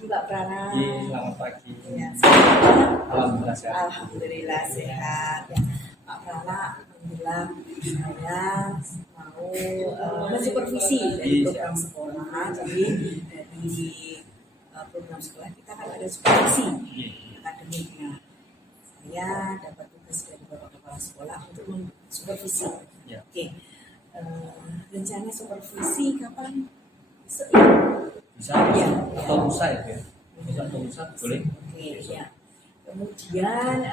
pagi Pak Prana. Selamat pagi. Ya, sehat. Alhamdulillah sehat. Alhamdulillah sehat. Ya, Pak Prana, alhamdulillah saya mau mensupervisi dari program sekolah. Jadi dari program sekolah kita kan ada supervisi akademiknya. Saya dapat tugas dari Bapak Kepala Sekolah untuk mensupervisi. Ya. Oke. Rencana supervisi kapan? Bisa atau lusa ya? Bisa atau lusa boleh. Oke, ya. Kemudian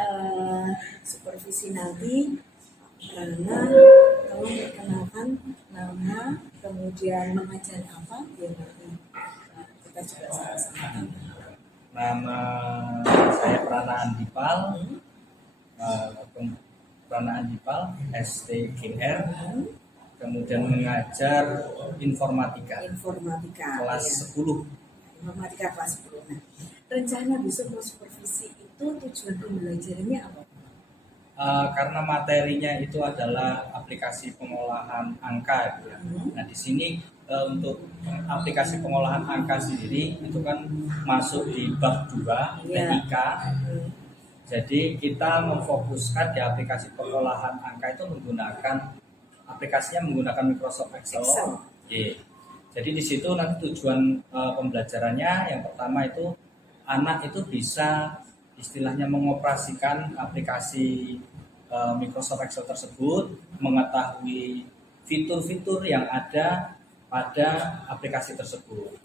supervisi nanti karena tolong perkenalkan nama, kemudian mengajar apa biar nanti kita juga sama-sama. Nama saya Prana Andipal, Prana Andipal, STGR, kemudian mengajar informatika kelas ya. 10. Informatika kelas 10. Nah, rencana besok mau supervisi itu tujuan pembelajarannya apa? Karena materinya itu adalah aplikasi pengolahan angka ya. Nah di sini untuk aplikasi pengolahan angka sendiri itu kan masuk di bab 2 TIK. Jadi kita memfokuskan di aplikasi pengolahan angka itu aplikasinya menggunakan Microsoft Excel. Yeah. Jadi di situ nanti tujuan pembelajarannya yang pertama itu anak itu bisa istilahnya mengoperasikan aplikasi Microsoft Excel tersebut, mengetahui fitur-fitur yang ada pada aplikasi tersebut.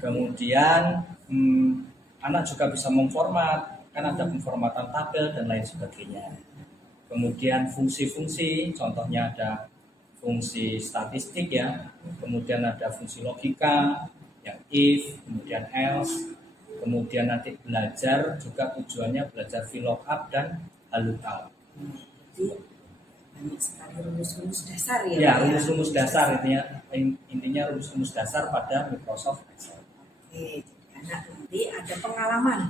Kemudian anak juga bisa memformat, kan ada pemformatan tabel dan lain sebagainya. Kemudian fungsi-fungsi, contohnya ada fungsi statistik ya, kemudian ada fungsi logika, yang if, kemudian else, kemudian nanti belajar juga tujuannya belajar VLOOKUP dan HLOOKUP. Jadi banyak sekali rumus-rumus dasar ya. Ya, rumus-rumus dasar intinya rumus-rumus dasar pada Microsoft Excel. Oke, jadi anak nanti ada pengalaman,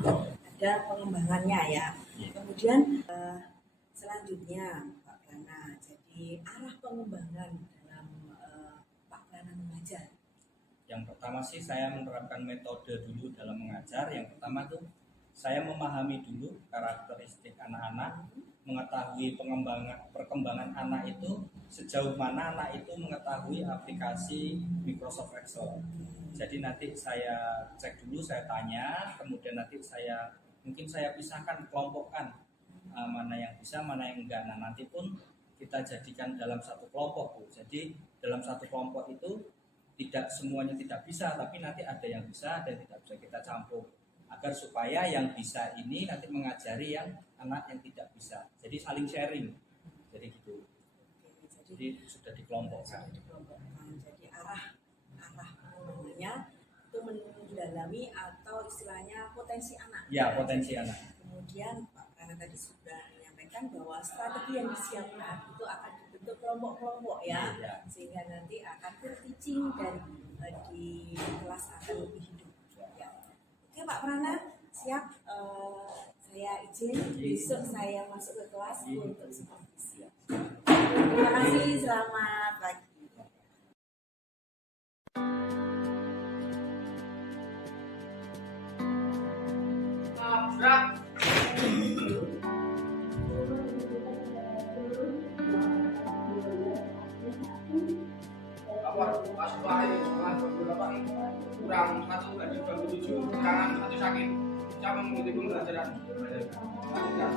ada pengembangannya ya. Kemudian selanjutnya Pak Prana, jadi arah pengembangan dalam Pak Prana mengajar. Yang pertama sih saya menerapkan metode dulu dalam mengajar. Yang pertama tuh saya memahami dulu karakteristik anak-anak, mengetahui perkembangan anak itu sejauh mana anak itu mengetahui aplikasi Microsoft Excel. Jadi nanti saya cek dulu, saya tanya, kemudian nanti mungkin saya pisahkan, kelompokkan mana yang bisa, mana yang enggak. Nah nanti pun kita jadikan dalam satu kelompok Bu. Jadi dalam satu kelompok itu tidak semuanya tidak bisa, tapi nanti ada yang bisa, ada yang tidak bisa, kita campur agar supaya yang bisa ini nanti mengajari yang anak yang tidak bisa. Jadi saling sharing. Jadi gitu. Jadi sudah dikelompokkan. Jadi arah pengembangannya itu mendalami atau istilahnya potensi anak. Ya, potensi anak. Kemudian Pak Prana tadi sudah menyampaikan bahwa strategi yang disiapkan itu akan dibentuk kelompok-kelompok ya, sehingga nanti akan teaching dan di kelas akan lebih hidup. Ya. Oke Pak Prana, siap. Saya izin besok saya masuk ke kelas untuk supervisi. Terima kasih, selamat pagi. Kurang 1/27, kurangan 1 sakit. Siapa mengikuti pembelajaran? Lanjutkan.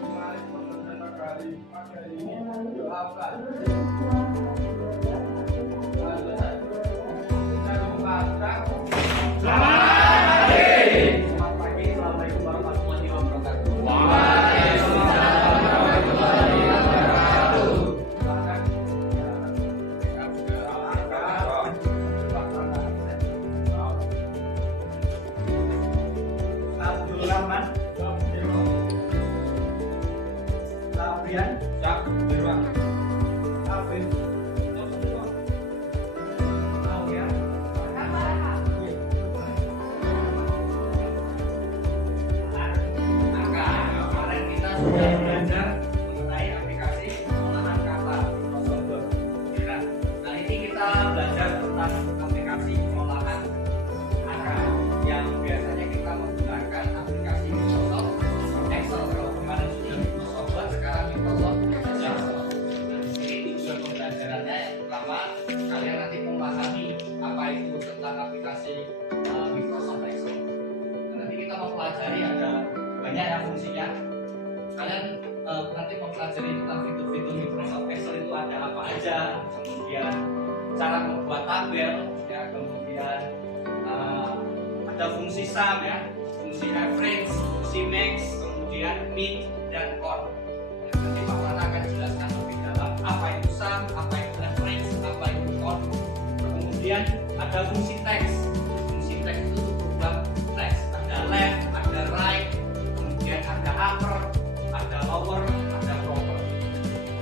Kemarin pembelajaran pagi hari ini doakan. Belajar mengenai aplikasi pengolahan kata Microsoft Word. Nah ini kita belajar tentang aplikasi fungsinya. Kalian nanti mempelajari tentang fitur-fitur Microsoft Excel itu ada apa aja, kemudian cara membuat tabel, ya, kemudian ada fungsi sum, ya, fungsi average, fungsi max, kemudian min dan count. Nanti Pak Prana akan jelaskan lebih dalam apa itu sum, apa itu average, apa itu count. Kemudian ada fungsi text. Fungsi text itu berupa text. Ada left, ada right, kemudian ada upper, ada lower, ada proper.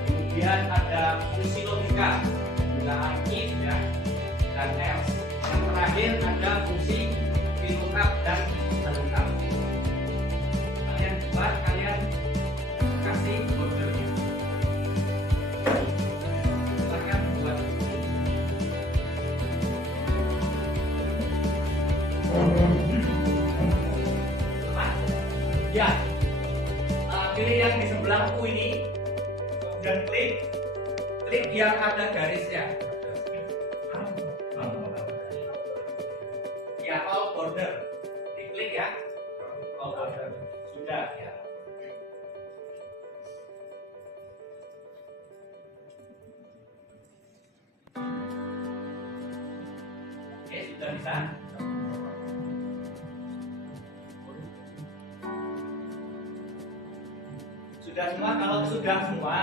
Kemudian ada fungsi logika, penggunaan if, ya, dan else. Yang terakhir ada fungsi VLOOKUP dan lookup. Kalian buat, kalian kasih bordernya. Silakan buat. Ya, pilih yang di sebelah U ini dan klik yang ada garisnya. Ya, all border. Diklik ya. All border. Sudah ya. Oke, sudah bisa. Sudah semua. Kalau sudah semua,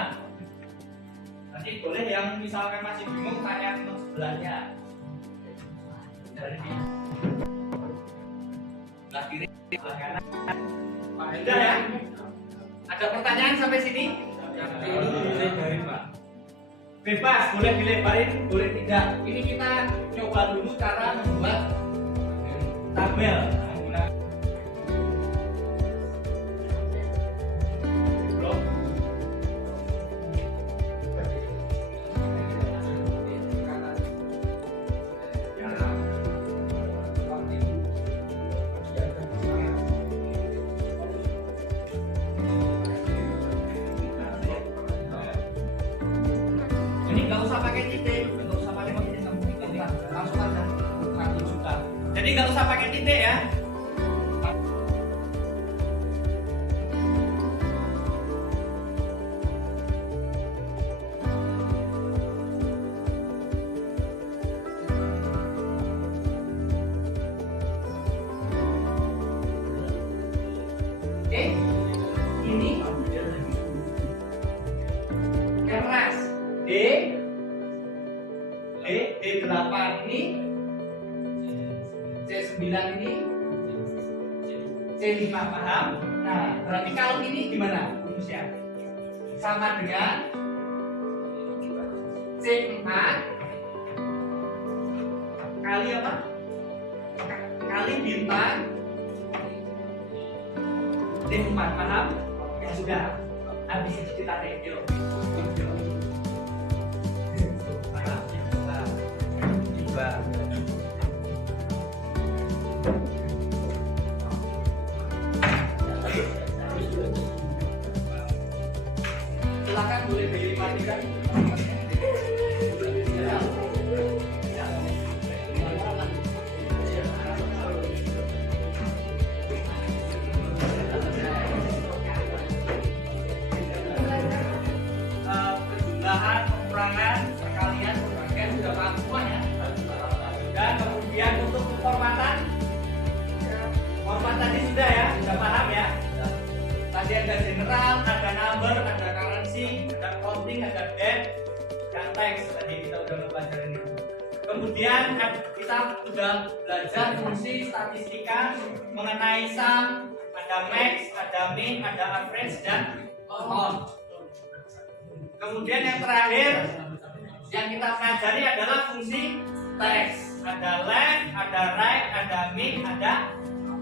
nanti boleh yang misalkan masih bingung tanya ke sebelahnya. Dari sebelah kiri, sebelah kanan. Sudah ya? Ada pertanyaan sampai sini? Bebas, boleh dilebarin, boleh tidak. Ini kita coba dulu cara membuat tabel. Jadi nggak usah pakai titik ya. Oke, ini keras D8 ini, C9 ini, C5, paham? Nah, berarti kalau ini gimana rumusnya? Sama dengan C4 kali apa? Kali bintang D4, paham? Ya sudah, habis itu kita yuk. Silakan boleh dimatikan. Penjumlahan, pengurangan, perkalian, pembagian sudah paham semua ya. Dan kemudian untuk formatan tadi sudah ya, sudah paham ya. Tadi ada general, ada number, ada currency, ada counting, ada date, dan text. Tadi kita sudah mempelajari itu. Kemudian kita sudah belajar fungsi statistika mengenai sum, ada max, ada min, ada average, dan count. Kemudian yang terakhir yang kita pelajari adalah fungsi text. Ada left, ada right, ada min, ada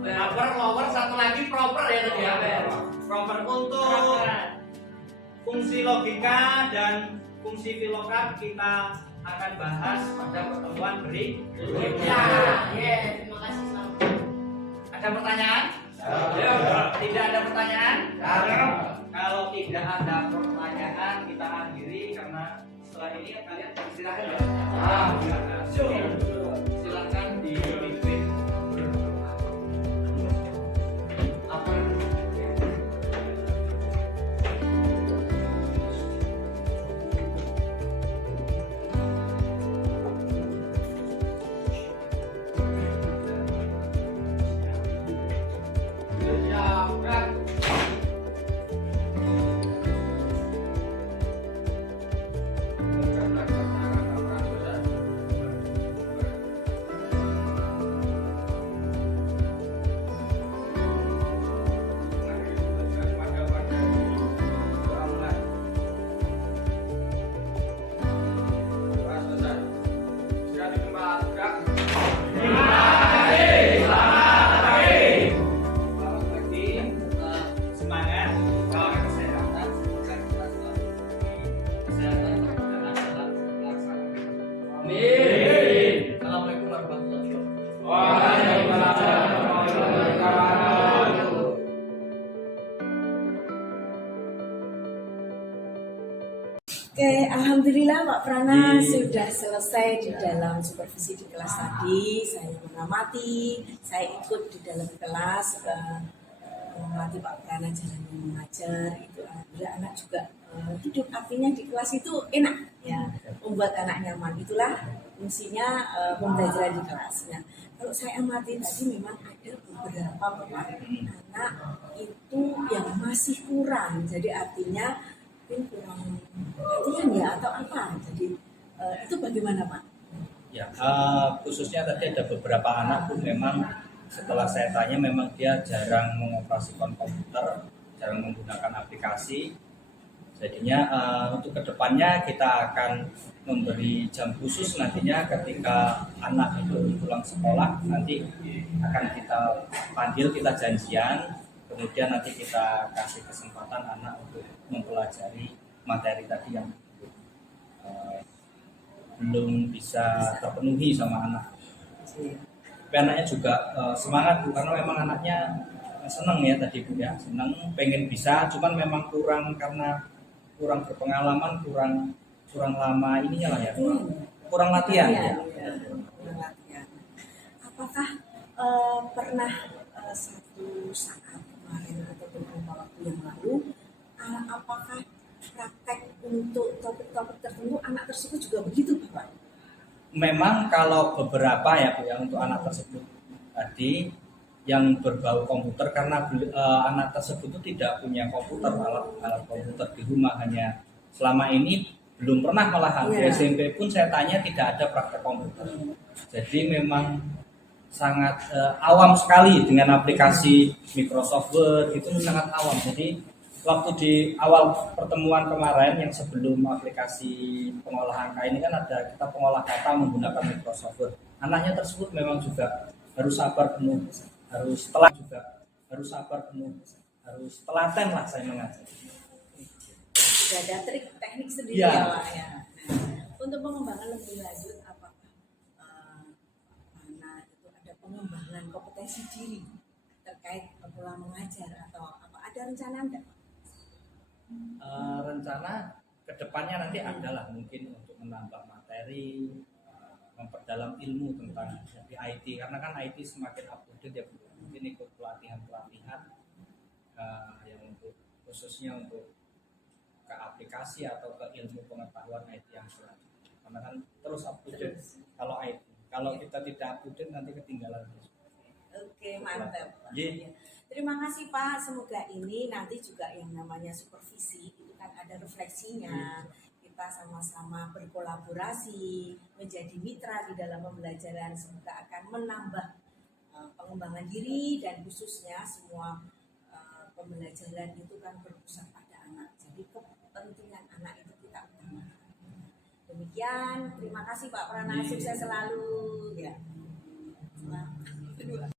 upper, lower, satu lagi proper ya tadi ya. Proper untuk fungsi logika dan fungsi VLOOKUP kita akan bahas pada pertemuan berikutnya. Terima kasih. Ada pertanyaan? Tidak ada pertanyaan? Kalau tidak ada pertanyaan kita akhiri karena setelah ini kalian istirahat ya. Silakan dipimpin. Apa? Oke, alhamdulillah Pak Prana Iya. sudah selesai di dalam supervisi di kelas tadi. Saya mengamati, saya ikut di dalam kelas, mengamati Pak Prana jalannya mengajar. Itu alhamdulillah anak juga hidup, artinya di kelas itu enak ya, membuat anak nyaman. Itulah fungsinya pembelajaran di kelas. Nah, kalau saya amati tadi memang ada beberapa Bapak, anak itu yang masih kurang. Jadi artinya mungkin kurang latihan ya atau apa. Jadi itu bagaimana Pak? Ya, khususnya tadi ada beberapa anak pun memang setelah saya tanya memang dia jarang mengoperasikan komputer, jarang menggunakan aplikasi. Jadinya untuk kedepannya kita akan memberi jam khusus nantinya ketika anak itu pulang sekolah, nanti akan kita panggil, kita janjian, kemudian nanti kita kasih kesempatan anak untuk mempelajari materi tadi yang belum bisa terpenuhi sama anak. Tapi anaknya juga semangat Bu, karena memang anaknya senang ya tadi Bu ya, senang pengen bisa, cuman memang kurang karena kurang berpengalaman, kurang lama ininya lah ya, kurang latihan ya. Kurang latihan. Apakah pernah satu saat kemarin atau beberapa waktu yang lalu, apakah praktek untuk topik-topik tertentu anak tersebut juga begitu Bapak? Memang kalau beberapa ya Bu ya, untuk anak tersebut tadi yang berbau komputer, karena anak tersebut itu tidak punya komputer, alat komputer di rumah, hanya selama ini belum pernah, malahan di SMP pun saya tanya tidak ada praktek komputer. Jadi memang sangat awam sekali dengan aplikasi Microsoft Word, itu sangat awam. Jadi waktu di awal pertemuan kemarin yang sebelum aplikasi pengolahan angka ini kan ada kita pengolah kata menggunakan Microsoft Word. Anaknya tersebut memang juga harus sabar penuh, harus telaten lah saya mengajar. Sudah ada trik teknik sendiri Ya. ya Pak ya. Nah, untuk pengembangan lebih lanjut, apakah anak itu ada pengembangan kompetensi diri terkait pola mengajar atau apa, ada rencana enggak? Rencana kedepannya nanti adalah mungkin untuk menambah materi, memperdalam ilmu tentang di IT, karena kan IT semakin up to date ya Bu. Mungkin ikut pelatihan yang untuk khususnya untuk ke aplikasi atau ke ilmu pengetahuan IT yang selanjutnya, karena kan terus up to date. Kalau IT, kalau kita tidak up to date nanti ketinggalan terus. Oke, mantap Pak. Iya. Terima kasih Pak, semoga ini nanti juga yang namanya supervisi itu kan ada refleksinya. Kita sama-sama berkolaborasi, menjadi mitra di dalam pembelajaran, semoga akan menambah pengembangan diri, dan khususnya semua pembelajaran itu kan berpusat pada anak. Jadi kepentingan anak itu kita utamakan. Demikian, terima kasih Pak Prana, sukses selalu ya. Selamat.